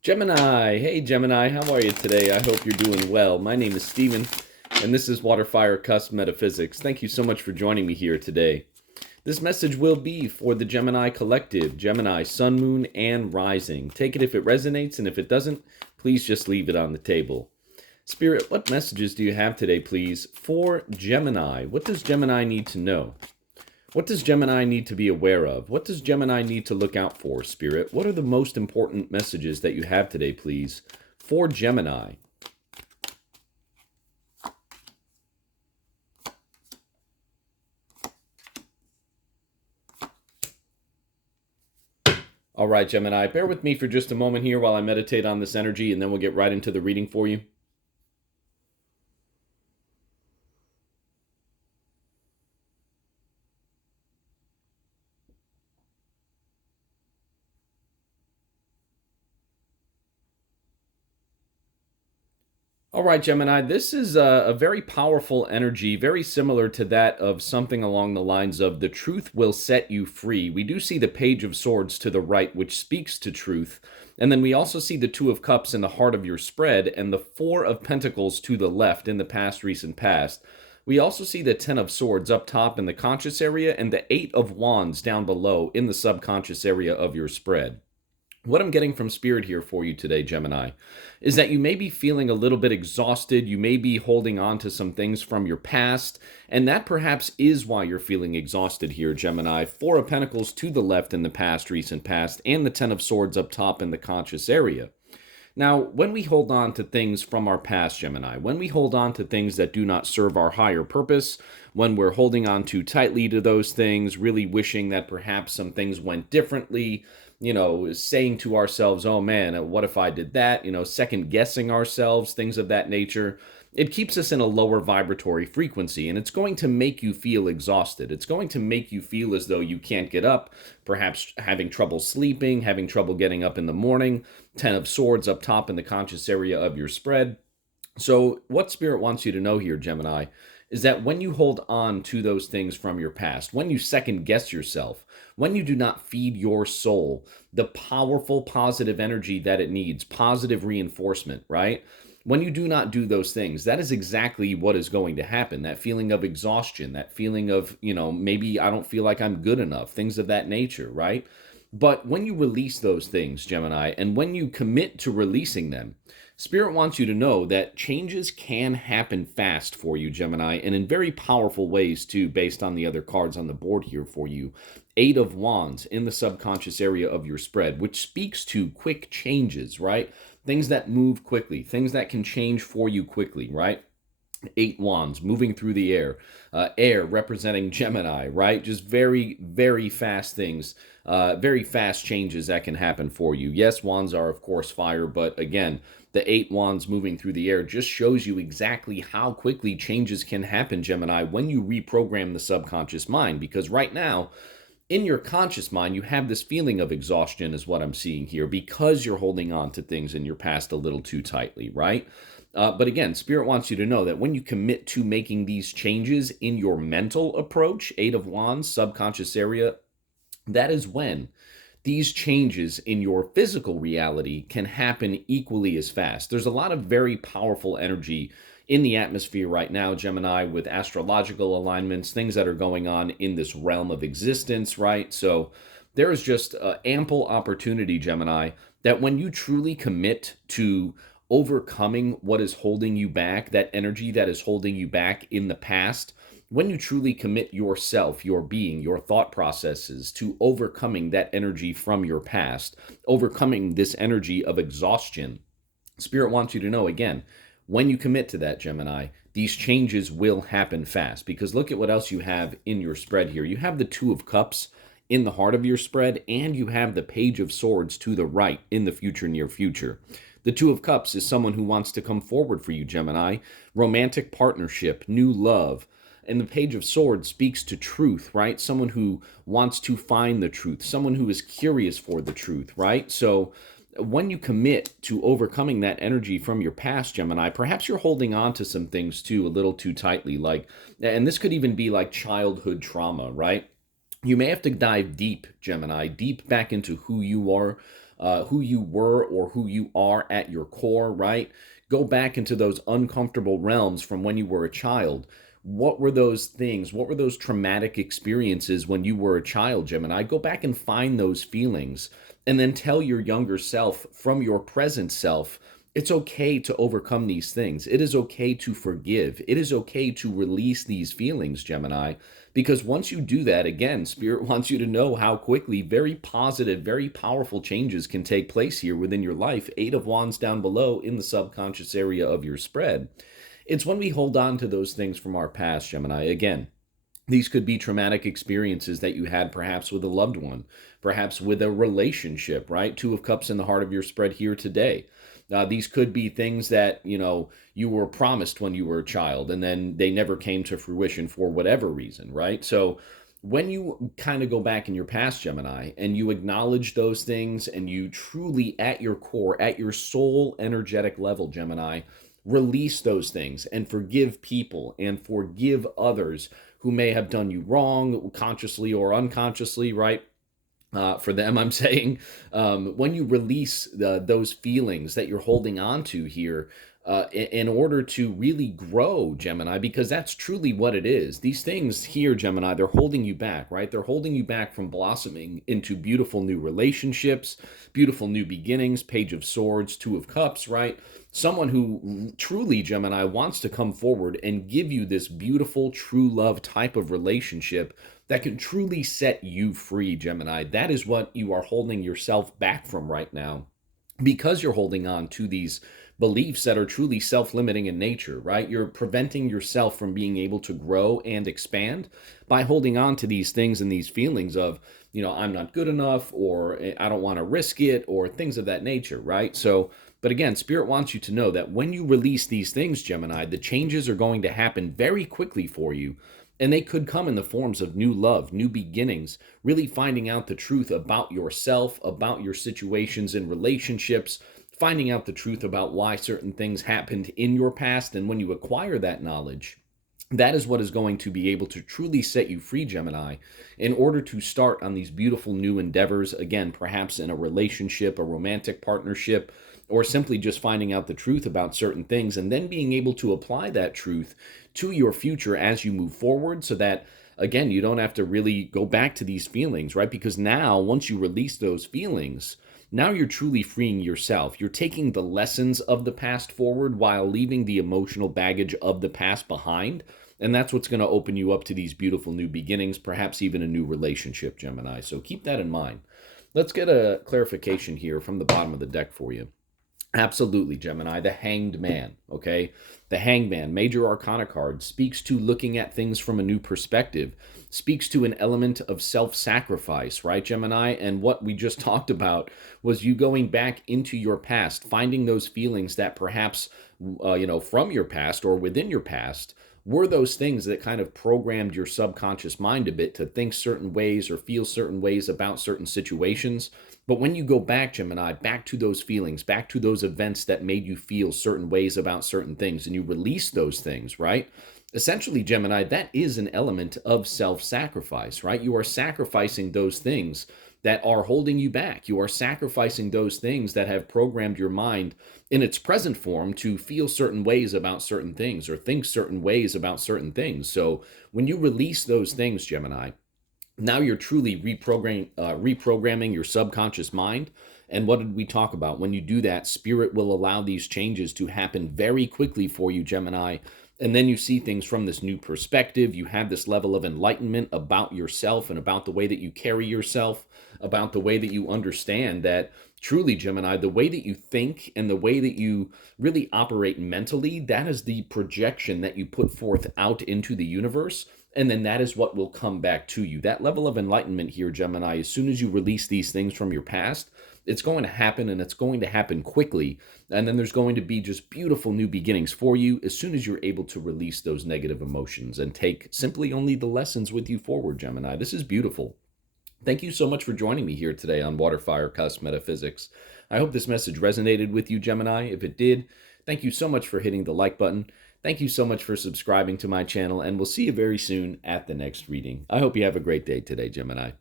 Gemini, hey Gemini, how are you today? I hope you're doing well. My name is Steven, and this is WATERFIRECUSP Metaphysics. Thank you so much for joining me here today. This message will be for the Gemini collective, Gemini, Sun, Moon, and Rising. Take it if it resonates, and if it doesn't, please just leave it on the table. Spirit, what messages do you have today, please, for Gemini? What does Gemini need to know? What does Gemini need to be aware of? What does Gemini need to look out for, Spirit? What are the most important messages that you have today, please, for Gemini? All right, Gemini, bear with me for just a moment here while I meditate on this energy, and then we'll get right into the reading for you. All right, Gemini, this is a very powerful energy, very similar to that of something along the lines of the truth will set you free. We do see the Page of Swords to the right, which speaks to truth. And then we also see the Two of Cups in the heart of your spread and the Four of Pentacles to the left in the past, recent past. We also see the Ten of Swords up top in the conscious area and the Eight of Wands down below in the subconscious area of your spread. What I'm getting from Spirit here for you today, Gemini, is that you may be feeling a little bit exhausted. You may be holding on to some things from your past, and that perhaps is why you're feeling exhausted here, Gemini. Four of Pentacles to the left in the past, recent past, and the Ten of Swords up top in the conscious area. Now, when we hold on to things from our past, Gemini, when we hold on to things that do not serve our higher purpose, when we're holding on too tightly to those things, really wishing that perhaps some things went differently, saying to ourselves, oh man, what if I did that? Second guessing ourselves, things of that nature. It keeps us in a lower vibratory frequency, and it's going to make you feel exhausted. It's going to make you feel as though you can't get up, perhaps having trouble sleeping, having trouble getting up in the morning. Ten of Swords up top in the conscious area of your spread. So what Spirit wants you to know here, Gemini, is that when you hold on to those things from your past, when you second guess yourself, when you do not feed your soul the powerful positive energy that it needs, positive reinforcement, right? When you do not do those things, that is exactly what is going to happen. That feeling of exhaustion, that feeling of, maybe I don't feel like I'm good enough, things of that nature, right? But when you release those things, Gemini, and when you commit to releasing them, Spirit wants you to know that changes can happen fast for you, Gemini, and in very powerful ways, too, based on the other cards on the board here for you. Eight of Wands in the subconscious area of your spread, which speaks to quick changes, right? Things that move quickly, things that can change for you quickly, right? Eight Wands moving through the air, air representing Gemini, right? Just very, very fast things, very fast changes that can happen for you. Yes, Wands are, of course, fire, but again, the Eight Wands moving through the air just shows you exactly how quickly changes can happen, Gemini, when you reprogram the subconscious mind. Because right now, in your conscious mind, you have this feeling of exhaustion, is what I'm seeing here, because you're holding on to things in your past a little too tightly, right? But again, Spirit wants you to know that when you commit to making these changes in your mental approach, Eight of Wands, subconscious area, that is when these changes in your physical reality can happen equally as fast. There's a lot of very powerful energy in the atmosphere right now, Gemini, with astrological alignments, things that are going on in this realm of existence, right? So there is just ample opportunity, Gemini, that when you truly commit to overcoming what is holding you back, that energy that is holding you back in the past, when you truly commit yourself, your being, your thought processes to overcoming that energy from your past, overcoming this energy of exhaustion, Spirit wants you to know, again, when you commit to that, Gemini, these changes will happen fast. Because look at what else you have in your spread here. You have the Two of Cups in the heart of your spread, and you have the Page of Swords to the right in the future, near future. The Two of Cups is someone who wants to come forward for you, Gemini. Romantic partnership, new love. And the Page of Swords speaks to truth, right? Someone who wants to find the truth, someone who is curious for the truth, right? So when you commit to overcoming that energy from your past, Gemini, perhaps you're holding on to some things too a little too tightly, and this could even be like childhood trauma, right? You may have to dive deep, Gemini, deep back into who you are, who you were, or who you are at your core, right? Go back into those uncomfortable realms from when you were a child. What were those things? What were those traumatic experiences when you were a child, Gemini? Go back and find those feelings and then tell your younger self from your present self, it's okay to overcome these things. It is okay to forgive. It is okay to release these feelings, Gemini, because once you do that, again, Spirit wants you to know how quickly very positive, very powerful changes can take place here within your life. Eight of Wands down below in the subconscious area of your spread. It's when we hold on to those things from our past, Gemini. Again, these could be traumatic experiences that you had perhaps with a loved one, perhaps with a relationship, right? Two of Cups in the heart of your spread here today. These could be things that, you were promised when you were a child and then they never came to fruition for whatever reason, right? So when you kind of go back in your past, Gemini, and you acknowledge those things and you truly at your core, at your soul energetic level, Gemini, release those things and forgive people and forgive others who may have done you wrong, consciously or unconsciously, right? For them, I'm saying, when you release those feelings that you're holding on to here, in order to really grow, Gemini, because that's truly what it is. These things here, Gemini, they're holding you back, right? They're holding you back from blossoming into beautiful new relationships, beautiful new beginnings, Page of Swords, Two of Cups, right? Someone who truly, Gemini, wants to come forward and give you this beautiful, true love type of relationship that can truly set you free, Gemini. That is what you are holding yourself back from right now because you're holding on to these beliefs that are truly self-limiting in nature, right? You're preventing yourself from being able to grow and expand by holding on to these things and these feelings of, I'm not good enough, or I don't want to risk it, or things of that nature, right? So, but again, Spirit wants you to know that when you release these things, Gemini, the changes are going to happen very quickly for you. And they could come in the forms of new love, new beginnings, really finding out the truth about yourself, about your situations and relationships, finding out the truth about why certain things happened in your past. And when you acquire that knowledge, that is what is going to be able to truly set you free, Gemini, in order to start on these beautiful new endeavors. Again, perhaps in a relationship, a romantic partnership, or simply just finding out the truth about certain things and then being able to apply that truth to your future as you move forward, so that, again, you don't have to really go back to these feelings, right? Because now, once you release those feelings, now you're truly freeing yourself. You're taking the lessons of the past forward while leaving the emotional baggage of the past behind. And that's what's going to open you up to these beautiful new beginnings, perhaps even a new relationship, Gemini. So keep that in mind. Let's get a clarification here from the bottom of the deck for you. Absolutely, Gemini. The Hanged Man, okay? The Hanged Man, major arcana card, speaks to looking at things from a new perspective, speaks to an element of self-sacrifice, right, Gemini? And what we just talked about was you going back into your past, finding those feelings that perhaps, from your past or within your past, were those things that kind of programmed your subconscious mind a bit to think certain ways or feel certain ways about certain situations. But when you go back, Gemini, back to those feelings, back to those events that made you feel certain ways about certain things, and you release those things, right? Essentially, Gemini, that is an element of self-sacrifice, right? You are sacrificing those things that are holding you back. You are sacrificing those things that have programmed your mind in its present form to feel certain ways about certain things or think certain ways about certain things. So when you release those things, Gemini, now you're truly reprogramming your subconscious mind. And what did we talk about? When you do that, Spirit will allow these changes to happen very quickly for you, Gemini. And then you see things from this new perspective. You have this level of enlightenment about yourself and about the way that you carry yourself, about the way that you understand that truly, Gemini, the way that you think and the way that you really operate mentally, that is the projection that you put forth out into the universe. And then that is what will come back to you. That level of enlightenment here, Gemini, as soon as you release these things from your past, it's going to happen, and it's going to happen quickly. And then there's going to be just beautiful new beginnings for you as soon as you're able to release those negative emotions and take simply only the lessons with you forward, Gemini. This is beautiful. Thank you so much for joining me here today on WaterFireCusp Metaphysics. I hope this message resonated with you, Gemini. If it did, thank you so much for hitting the like button. Thank you so much for subscribing to my channel, and we'll see you very soon at the next reading. I hope you have a great day today, Gemini.